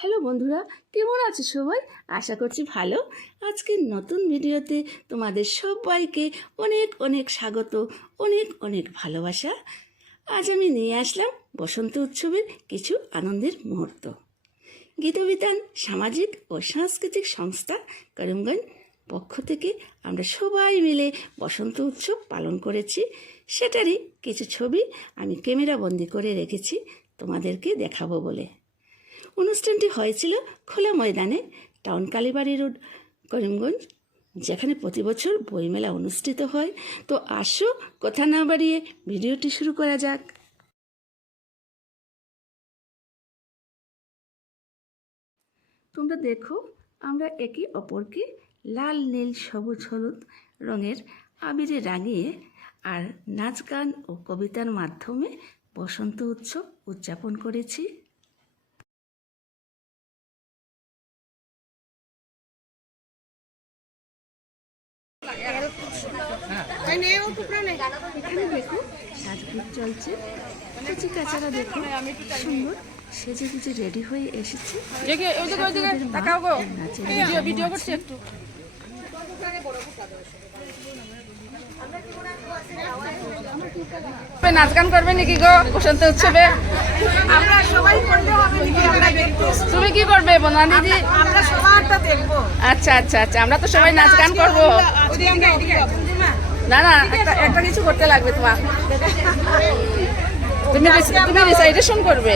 Hello বন্ধুরা, কেমন আছো সবাই? আশা করছি ভালো। আজকের নতুন ভিডিওতে তোমাদের সবাইকে অনেক অনেক স্বাগত, অনেক অনেক ভালোবাসা। আজ আমি নিয়ে আসলাম বসন্ত উৎসবের কিছু আনন্দের মুহূর্ত। গীতবিতান সামাজিক ও সাংস্কৃতিক সংস্থা করিমগঞ্জ পক্ষ থেকে আমরা সবাই মিলে বসন্ত উৎসব পালন করেছি। সেটারই কিছু ছবি আমি ক্যামেরাবন্দি করে রেখেছি তোমাদেরকে দেখাবো বলে। অনুষ্ঠানটি হয়েছিল খোলা ময়দানে, টাউন কালীবাড়ি রোড, করিমগঞ্জ, যেখানে প্রতি বছর বইমেলা অনুষ্ঠিত হয়। তো আসো কথা না বাড়িয়ে ভিডিওটি শুরু করা যাক। তোমরা দেখো, আমরা একে অপরকে লাল, নীল, সবুজ, হলুদ রঙের আবিরে রাঙিয়ে আর নাচ গান ও কবিতার মাধ্যমে বসন্ত উৎসব উদযাপন করেছি। এখানে দেখো সাজগোজ চলছে, কচি কাচারা দেখো সুন্দর সেজে গুজে রেডি হয়ে এসেছে। নাচ গান করবে নাকি গো বসন্ত উৎসবে? আমরা সবাই করলে হবে নাকি? আমরা দেখতে তুমি কি করবে বনা দিদি? আমরা সবাইটা দেখবো। আচ্ছা আচ্ছা আচ্ছা, আমরা তো সবাই নাচ গান করবো। না না, একটা কিছু করতে লাগবে তোমার। তুমি রিসাইটেশন করবে।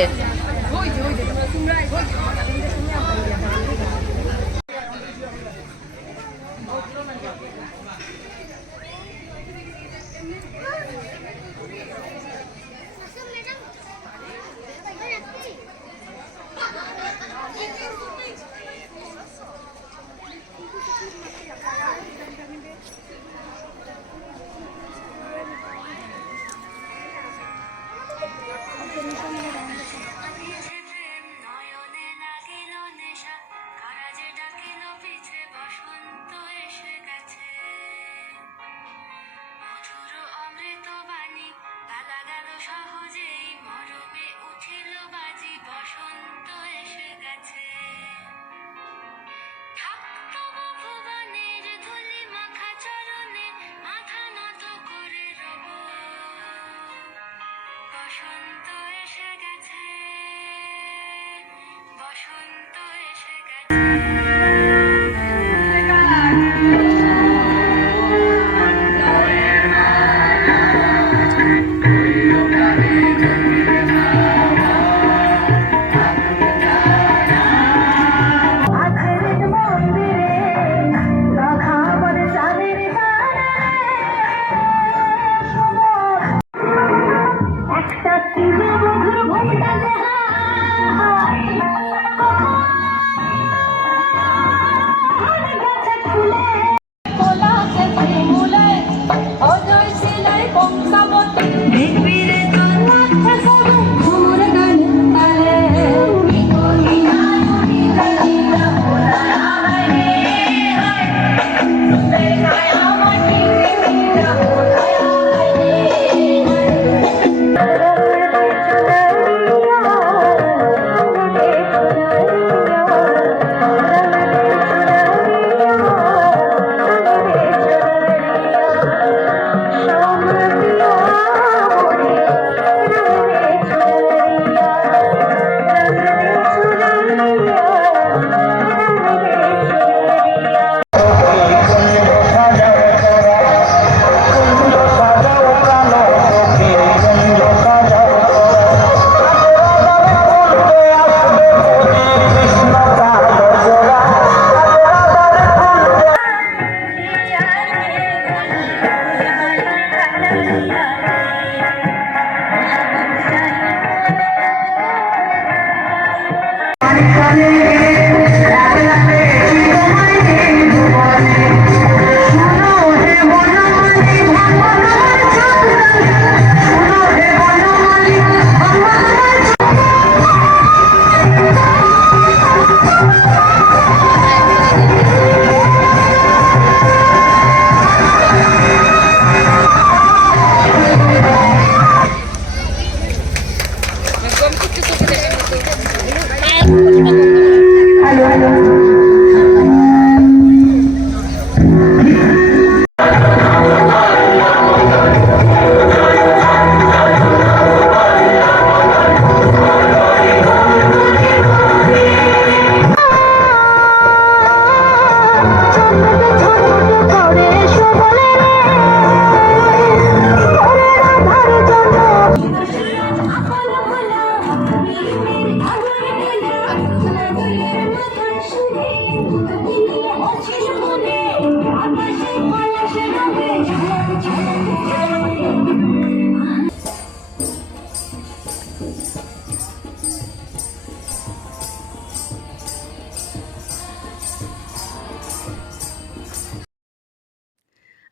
Thank you.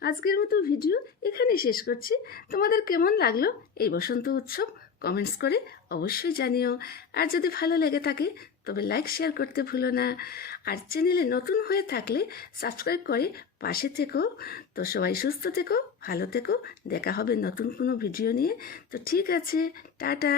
আজকের মতো ভিডিও এখানেই শেষ করছি। তোমাদের কেমন লাগলো এই বসন্ত উৎসব কমেন্টস করে অবশ্যই জানিও। আর যদি ভালো লেগে থাকে তবে লাইক শেয়ার করতে ভুলো না। আর চ্যানেলে নতুন হয়ে থাকলে সাবস্ক্রাইব করে পাশে থেকো। তো সবাই সুস্থ থেকো, ভালো থেকো। দেখা হবে নতুন কোনো ভিডিও নিয়ে। তো ঠিক আছে, টাটা।